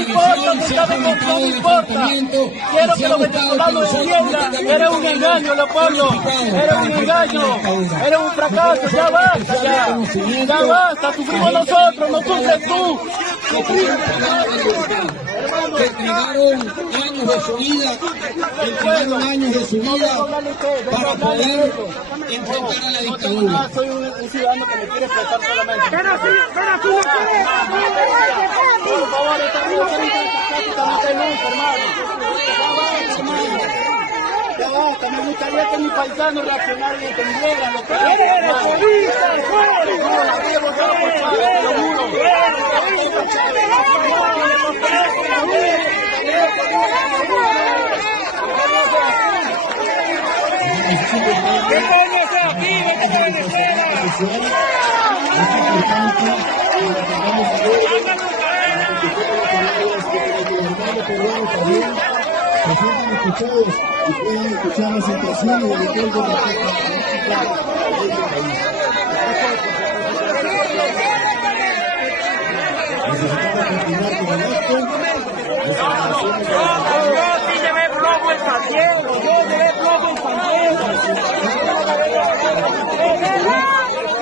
importa, no importa. Quiero que los venezolanos entiendan que eres un engaño, Leopoldo. Eres un engaño, eres un fracaso, ya basta, ya basta, sufrimos nosotros, no sufres tú. Que entregaron años de su vida, para poder enfrentar a la dictadura. Soy un ciudadano que me quiere expresar solamente. Pero si Por favor, ya basta, me gustaría que mis paisanos reaccionaran y entendieran lo que es. Se sienten escuchados y pueden escuchar las impresiones del encuentro de la política del país. Necesitamos continuar con el acto. yo sí llevé plomo en San Diego,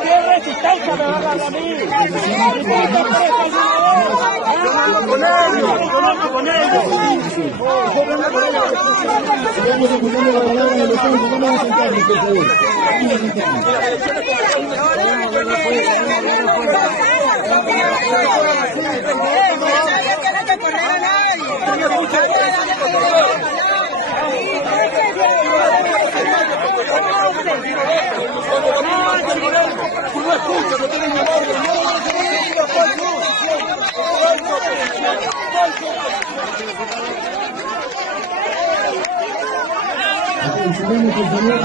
¿Qué resistencia me va a dar a mí? Con ellos. Vamos escuchando la palabra de los jóvenes, vamos a sentarnos, por favor. Atención, por favor.